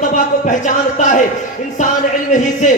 مرتبہ کو پہچانتا ہے، انسان علم ہی سے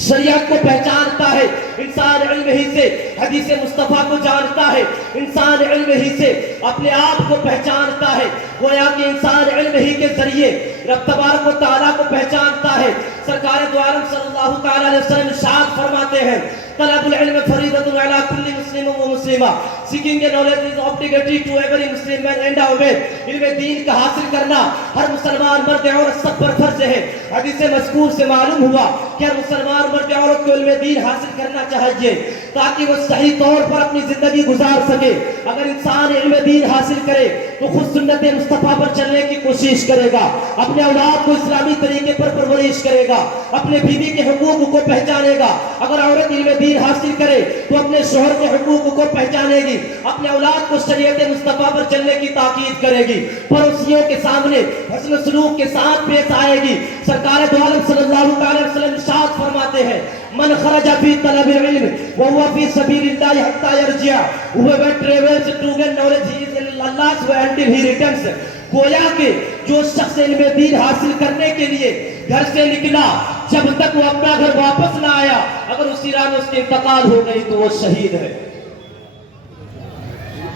شریعت کو پہچانتا ہے، انسان علم ہی سے حدیث مصطفیٰ کو جانتا ہے، انسان علم ہی سے اپنے آپ کو پہچانتا ہے۔ گویا کہ انسان علم ہی کے ذریعے رب تبارک و تعالیٰ کو پہچانتا ہے۔ سرکار دو عالم صلی اللہ تعالیٰ علیہ وسلم ارشاد فرماتے ہیں طلب العلم فریضۃ علی کل مسلم و مسلمہ، seeking knowledge is obligatory to every Muslim man and woman۔ علم دین کا حاصل کرنا ہر مسلمان مرد عورت سب پر فرض ہے۔ حدیث مذکور سے معلوم ہوا کہ ہر مسلمان مرد عورت کو علم دین حاصل کرنا چاہیے تاکہ وہ صحیح طور پر اپنی زندگی گزار سکے۔ اگر انسان علم دین حاصل کرے تو خود سنت مصطفیٰ پر چلنے کی کوشش کرے گا، اپنے اولاد کو اسلامی طریقے پر پرورش کرے گا، اپنے بیوی کے حقوق کو پہچانے گا۔ اگر عورت علم دین حاصل کرے تو اپنے شوہر کے حقوق کو پہچانے گی، اپنے اولاد کو شریعت مصطفیٰ پر چلنے کی تاکید کرے گی، پڑوسیوں کے سامنے حسن سلوک کے ساتھ پیش آئے گی۔ سرکار دو عالم صلی اللہ علیہ وسلم ارشاد فرماتے ہیں من خرج فی طلب العلم وهو فی سبیل اللہ حتی یرجع، whoever travels to get knowledge he is in Allah's way until he returns۔ گویا کہ جو شخص علم دین حاصل کرنے کے لیے گھر سے نکلا جب تک وہ اپنا گھر واپس نہ آیا، اگر اسی راہ میں اس کی انتقال ہو گئی تو وہ شہید ہے۔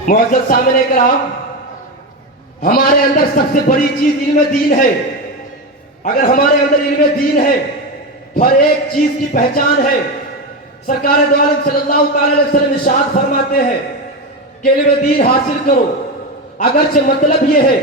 معزز سامعین کرام، ہمارے اندر سب سے بڑی چیز علم دین ہے۔ اگر ہمارے اندر علم دین ہے تو ہر ایک چیز کی پہچان ہے۔ سرکار دو عالم صلی اللہ تعالی علیہ وسلم ارشاد فرماتے ہیں کہ علم دین حاصل کرو، اگرچہ مطلب یہ ہے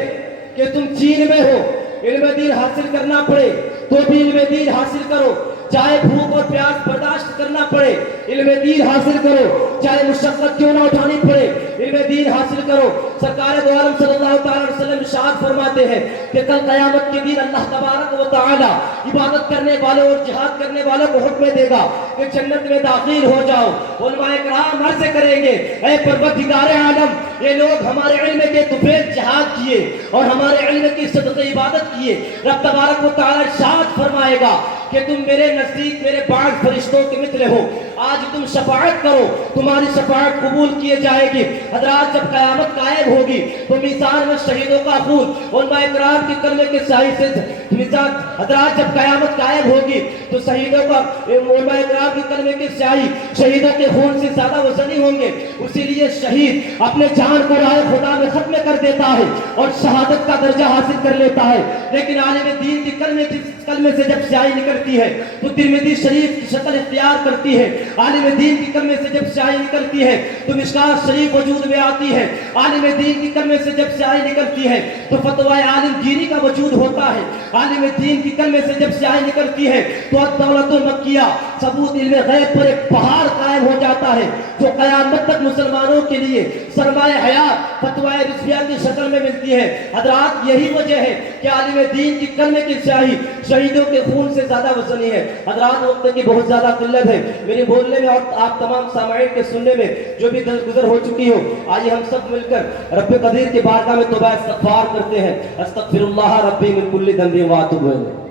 کہ تم چین میں ہو، علم دین حاصل کرنا پڑے تو بھی علم دین حاصل کرو، چاہے بھوک اور پیاس برداشت کرنا پڑے علم دین حاصل کرو، چاہے مشقت کیوں نہ اٹھانی پڑے علم دین حاصل کرو۔ سرکار دو عالم صلی اللہ تعالی علیہ وسلم ارشاد فرماتے ہیں کہ کل قیامت کے دن اللہ تبارک و تعالی عبادت کرنے والوں اور جہاد کرنے والوں کو حکم دے گا کہ جنت میں داخل ہو جاؤ۔ علماء کرام عرض کریں گے اے پروردگار عالم، یہ لوگ ہمارے علم کے سفید جہاد کیے اور ہمارے علم کی صدقہ عبادت کیے۔ رب تبارک و تعالی ارشاد فرمائے گا کہ تم میرے نزدیک میرے بعض فرشتوں کے مثل ہو، آج تم شفاعت کرو، تمہاری شفاعت قبول کیے جائے گی۔ حضرات جب قیامت قائم ہوگی تو میزان میں شہیدوں کا خون، علماء کرام کے کلمے کے سائے سے میزان، حضرات جب قیامت قائم ہوگی تو شہیدوں کا علماء کرام کے کلمے کے سائے شہیدوں کے خون سے زیادہ وزنی ہوں گے۔ اسی لیے شہید اپنے جان کو راہ خدا میں ختم کر دیتا ہے اور شہادت کا درجہ حاصل کر لیتا ہے، لیکن عالم دین کے کلمے سے جب سیاہی نکلتی ہے تو ترمذی شریف کی شکل اختیار کرتی ہے۔ عالم دین کی کلمے سے جب سیاہی نکلتی ہے تو مشکات شریف وجود میں آتی ہے۔ عالم دین کی کلمے سے جب سیاہی نکلتی ہے تو فتوی عالم گیری کا وجود ہوتا ہے۔ عالم دین کی کلمے سے جب سیاہی نکلتی ہے تو الدولت المکیہ ثبوت علم غیب پر ایک پہاڑ قائم ہو جاتا ہے جو قیامت تک مسلمانوں کے لیے سرمایہ حیات فتوی رضویہ کی شکل میں ملتی ہے۔ حضرات یہی وجہ ہے کہ عالم دین کی کلمے کی سیاہی شہیدوں کے خون سے زیادہ وزنی ہے۔ حضرات وقت کی بہت زیادہ قلت ہے، میرے بولنے میں اور آپ تمام سامعین کے سننے میں جو بھی گزر ہو چکی ہو، آئیے ہم سب مل کر رب قدیر کی بارگاہ میں توبہ استغفار کرتے ہیں۔ استغفر اللہ ربی من کل ذنب واتوب الیہ۔